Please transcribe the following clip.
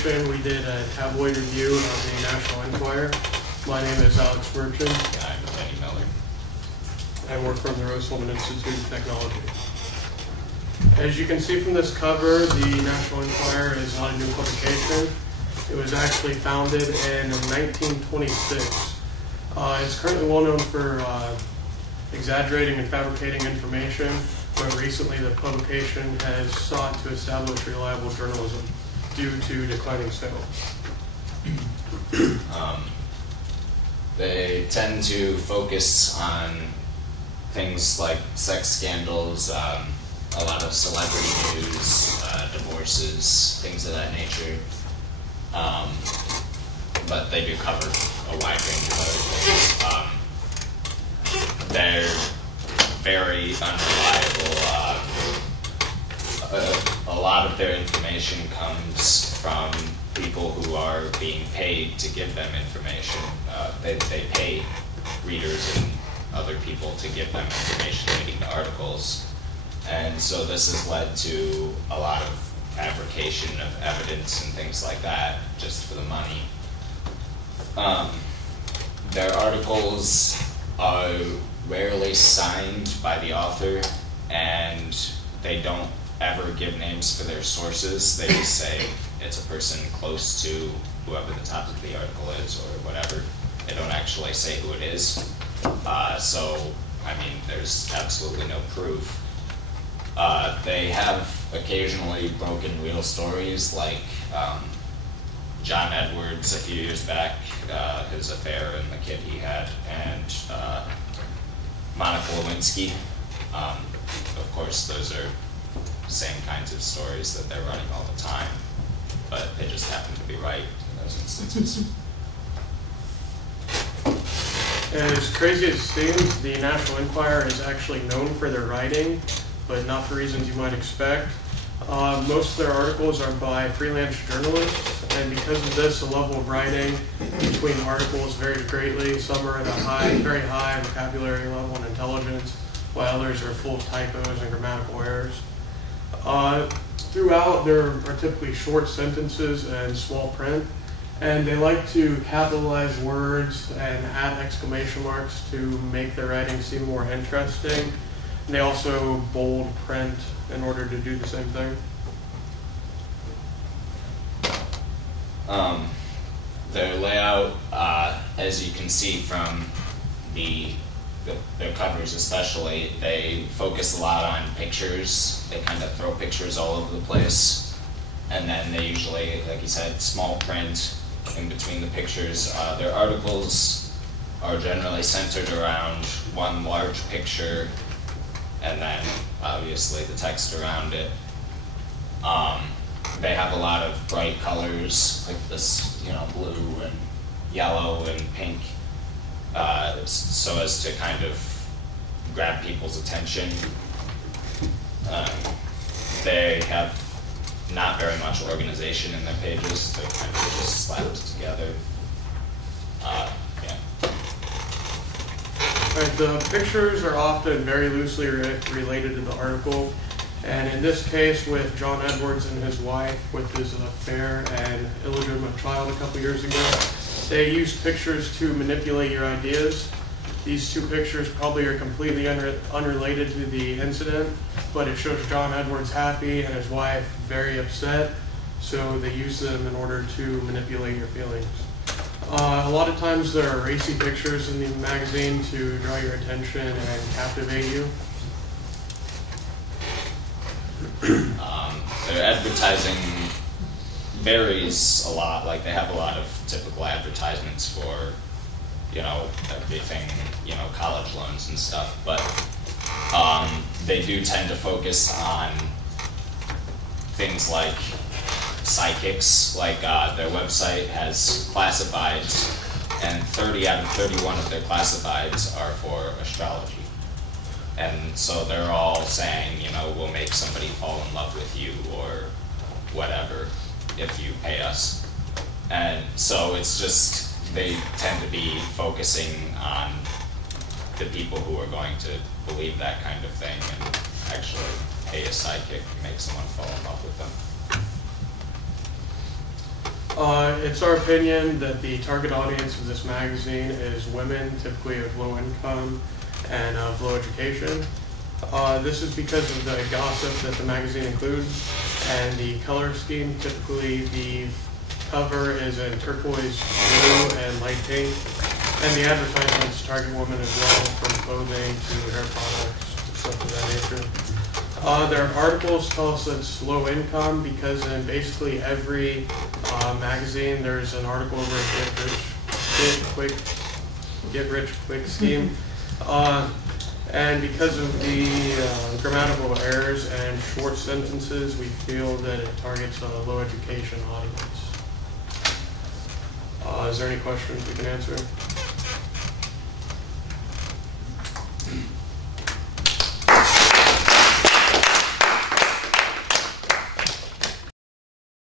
publication, we did a tabloid review of the National Enquirer. My name is Alex Merchant. I'm Mueller. I work from the Rose-Hulman Institute of Technology. As you can see from this cover, the National Enquirer is not a new publication. It was actually founded in 1926. It's currently well known for exaggerating and fabricating information, but recently the publication has sought to establish reliable journalism due to declining sales. They tend to focus on things like sex scandals, a lot of celebrity news, divorces, things of that nature. But they do cover a wide range of other things. They're very unreliable. A lot of their information comes from people who are being paid to give them information. They pay readers and other people to give them information reading the articles. And so this has led to a lot of fabrication of evidence and things like that just for the money. Their articles are rarely signed by the author, and they don't ever give names for their sources. They just say it's a person close to whoever the topic of the article is or whatever. They don't actually say who it is. So, I mean, there's absolutely no proof. They have occasionally broken wheel stories, like John Edwards a few years back, his affair and the kid he had, and Monica Lewinsky. Of course, those are the same kinds of stories that they're running all the time, but they just happen to be right in those instances. As crazy as it seems, the National Enquirer is actually known for their writing, but not for reasons you might expect. Most of their articles are by freelance journalists, and because of this, the level of writing between articles varies greatly. Some are at a very high vocabulary level and intelligence, while others are full of typos and grammatical errors. Throughout, there are typically short sentences and small print, and they like to capitalize words and add exclamation marks to make their writing seem more interesting. And they also bold print in order to do the same thing. Their layout, as you can see from their covers especially, they focus a lot on pictures. They kind of throw pictures all over the place. And then they usually, like you said, small print in between the pictures. Their articles are generally centered around one large picture and then obviously the text around it. They have a lot of bright colors, like this, blue and yellow and pink, so as to kind of grab people's attention. They have not very much organization in their pages. They're kind of just slapped together. Right, the pictures are often very loosely related to the article, and in this case with John Edwards and his wife with his affair and illegitimate child a couple years ago, they used pictures to manipulate your ideas. These two pictures probably are completely unrelated to the incident, but it shows John Edwards happy and his wife very upset, so they use them in order to manipulate your feelings. A lot of times there are racy pictures in the magazine to draw your attention and captivate you. Their advertising varies a lot. Like, they have a lot of typical advertisements for, everything, college loans and stuff, but they do tend to focus on things like psychics. Like, their website has classifieds, and 30 out of 31 of their classifieds are for astrology. And so they're all saying, we'll make somebody fall in love with you or whatever if you pay us. And so it's just, they tend to be focusing on the people who are going to believe that kind of thing and actually pay a psychic and make someone fall in love with them. It's our opinion that the target audience of this magazine is women, typically of low income and of low education. This is because of the gossip that the magazine includes and the color scheme. Typically the cover is in turquoise blue and light pink, and the advertisements target women as well, from clothing to hair products, stuff of that nature. Their articles tell us it's low income because in basically every magazine there's an article over a get rich quick scheme. And because of the grammatical errors and short sentences, we feel that it targets a low education audience. Is there any questions we can answer?